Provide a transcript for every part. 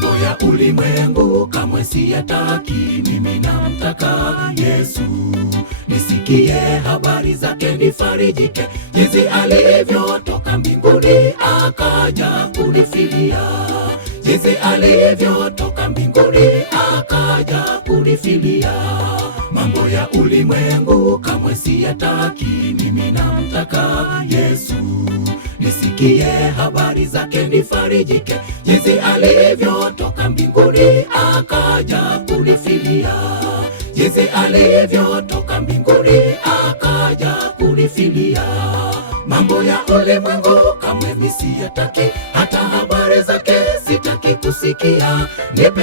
Mambo ya ulimwengu kamwe siyataki, mimi namtaka Yesu. Nisikie habari zake nifarijike, jinsi alivyotoka mbinguni akaja kunifilia. Jinsi alivyotoka mbinguni akaja kunifilia. Mambo ya ulimwengu kamwe siyataki, mimi namtaka Yesu. Nisikie habari zake nifarijike, jinsi alivyotoka mbinguni akaja kunifilia. Jinsi alivyotoka mbinguni akaja kunifilia. Mambo ya ulimwengu kamwe siyataki, hata habari zake sitaki kusikia. Nipe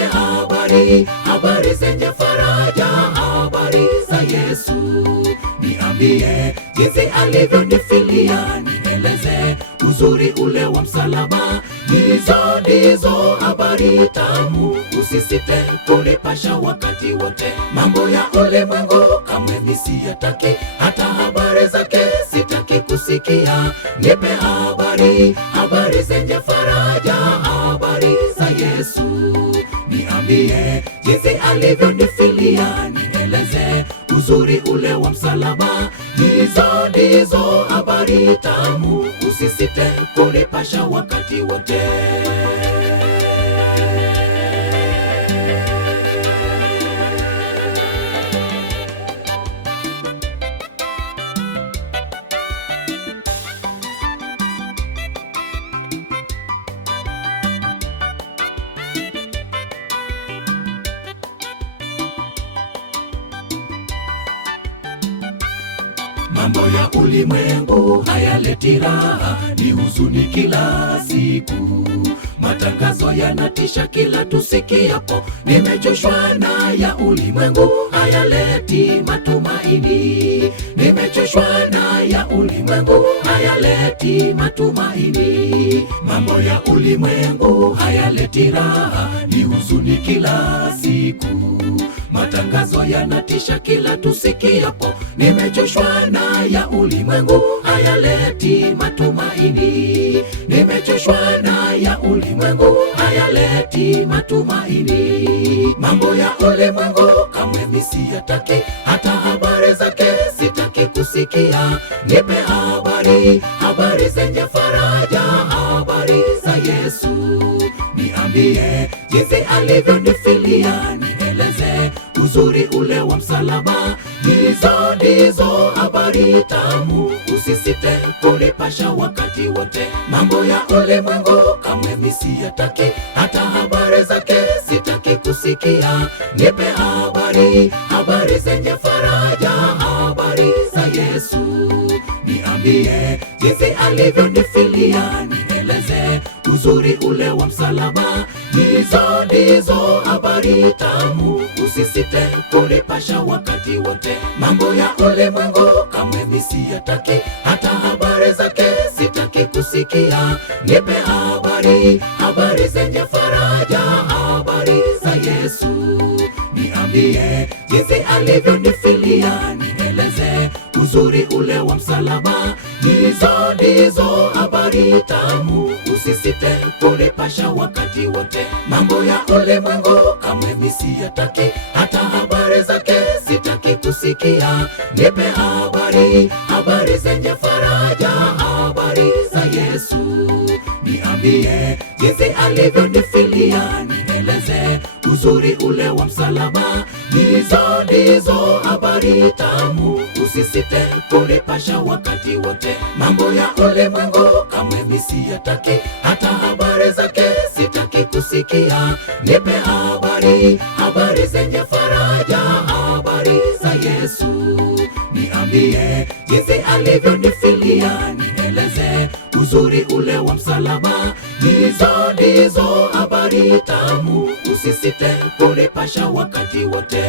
habari zenye faraja, habari za Yesu. Niambie jinsi alivyonifilia, nieleze uzuri ule wa msalaba. Ndizo habari tamu, usisite kunipasha wakati wote. Mambo ya ulimwengu kamwe siyataki, hata habari zake sitaki kusikia. Nipe habari zenye faraja, habari za Yesu. Niambie jinsi alivyonifilia, nieleze uzuri ule wa msalaba. Ndizo habari tamu, usisite kunipasha wakati wote. Mambo ya ulimwengu hayaleti raha, ni huzuni kila siku. Matangazo yanatisha kila tusikiapo, nimechoshwa na ya ulimwengu, hayaleti matumaini. Nimechoshwa na ya ulimwengu, hayaleti matumaini. Mambo ya ulimwengu hayaleti raha, ni huzuni kila siku. Matangazo yanatisha kila tusikiapo, nimechoshwa na ya ulimwengu, hayaleti matumaini. Nimechoshwa na ya ulimwengu, hayaleti matumaini. Mambo ya ulimwengu kamwe siyataki, hata habari zake sitaki kusikia. Nipe habari zenye faraja, habari za Yesu. Niambie jinsi alivyonifilia, nieleze uzuri ule wa msalaba. Ndizo habari tamu, usisite kunipasha wakati wote. Mambo ya ulimwengu kamwe siyataki, hata habari zake sitaki kusikia. Nipe habari zenye faraja, habari za Yesu. Niambie jinsi alivyonifilia, nieleze uzuri ule wa msalaba. Ndizo habari tamu, usisite kunipasha wakati wote. Mambo ya ulimwengu kamwe siyataki, hata habari zake sitaki kusikia. Nipe habari zenye faraja, habari za Yesu. Niambie jinsi alivyonifilia, nieleze uzuri ule wa msalaba. Ndizo habari tamu, usisite kunipasha wakati wote. Mambo ya ulimwengu kamwe siyataki, hata habari zake sitaki kusikia. Nipe habari zenye faraja, habari za Yesu. Niambie jinsi alivyonifilia, nieleze uzuri ule wa msalaba. Ndizo habari tamu, usisite kunipasha wakati wote. Mambo ya ulimwengu kamwe siyataki, hata habari zake sitaki kusikia. Nipe habari zenye faraja, habari za Yesu. Niambie jinsi alivyonifilia, nieleze uzuri ule wa msalaba. Ndizo habari tamu, usisite kunipasha wakati wote.